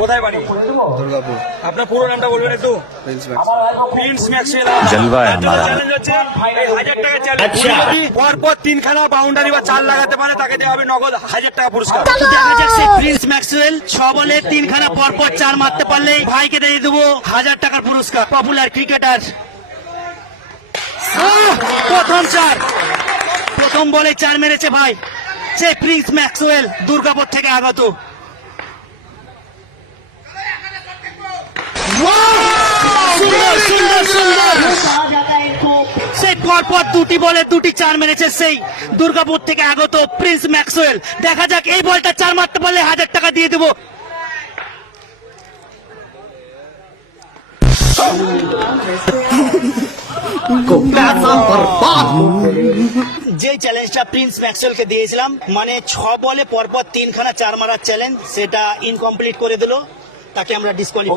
কোথায় বাড়ি? দুর্গাপুর। আপনার পুরো নামটা বলবেন একটু? Prince Maxwell. চ্যালেঞ্জ হচ্ছে এই 1000 টাকা চ্যালেঞ্জ। যদি পরপর 3 খানা বাউন্ডারি বা 4 লাগাতে পারে তাকে দেওয়া হবে নগদ 1000 টাকা পুরস্কার। দেখা যাক সেই প্রিন্স ম্যাক্সওয়েল 6 বলে 3 খানা পরপর 4 মারতে পারলে ভাইকে দিয়ে দেবো 1000 টাকার পুরস্কার। পপুলার ক্রিকেটার প্রথম 4, প্রথম বলে 4 মেরেছে ভাই সেই প্রিন্স ম্যাক্সওয়েল দুর্গাপুর থেকে আগত। সুন্দর সুন্দর সুন্দর সেই পরপর 2টি বলে 2টি 4 মেরেছে সেই দুর্গাপুর থেকে আগত প্রিন্স ম্যাক্সওয়েল। দেখা যাক এই বলটা 4 মারতে পারলে 1000 টাকা দিয়ে দেবো। যে চ্যালেঞ্জটা প্রিন্স ম্যাক্সওয়েলকে দিয়েছিলাম, মানে 6 বলে পরপর 3 খানা 4 মারার চ্যালেঞ্জ, সেটা ইনকমপ্লিট করে দিল, তাকে আমরা ডিসকোয়ালিফাই